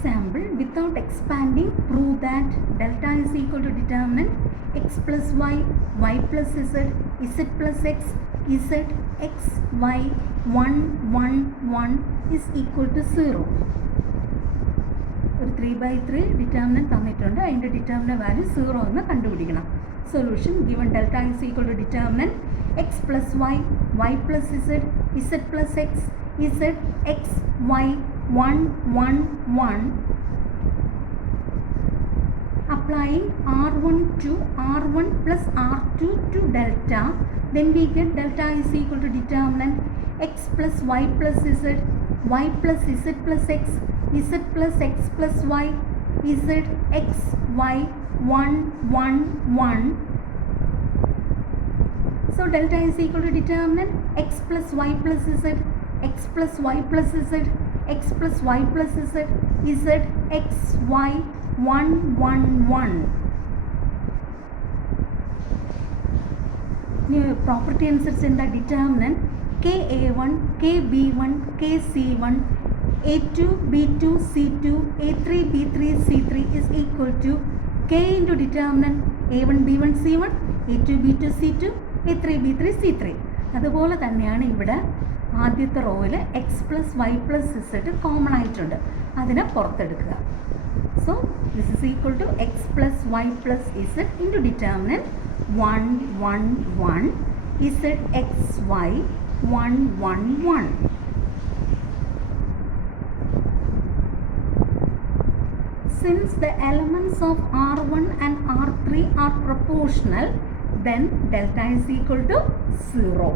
example, without expanding, prove that delta is equal to determinant x plus y, y plus z, z plus x, z, x, y, 1, 1, 1 is equal to 0. ഒരു 3/3 ഡിറ്റർമിനൻറ്റ് തന്നിട്ടുണ്ട്. അതിൻ്റെ determinant value 0 എന്ന് കണ്ടുപിടിക്കണം. Solution given delta is equal to determinant x plus y, y plus z, z plus x, z, x, y, 1, 1, 1. Applying R1 to R1 plus R2 to delta, then we get delta is equal to determinant x plus y plus z, y plus z plus x, z plus x plus y, z, x, y, 1, 1, 1. So delta is equal to determinant x plus y plus z, x plus y plus z, x plus y plus z, z, x, y, 1, 1, 1. Property അനുസരിച്ച് എന്താ determinant KA1, KB1, KC1, A2, B2, C2, A3, B3, C3 is equal to K into determinant A1, B1, C1, A2, B2, C2, A3, B3, C3. അതുപോലെ തന്നെയാണ് ഇവിടെ ആദ്യത്തെ റോയിൽ x plus y plus z common ആയിട്ടുണ്ട്. അതിനെ പുറത്തെടുക്കുക. So this is equal to x plus y plus z into determinant 1, 1, 1, z x y 1, 1, 1. Since the elements of R1 and R3 are proportional, then delta is equal to 0.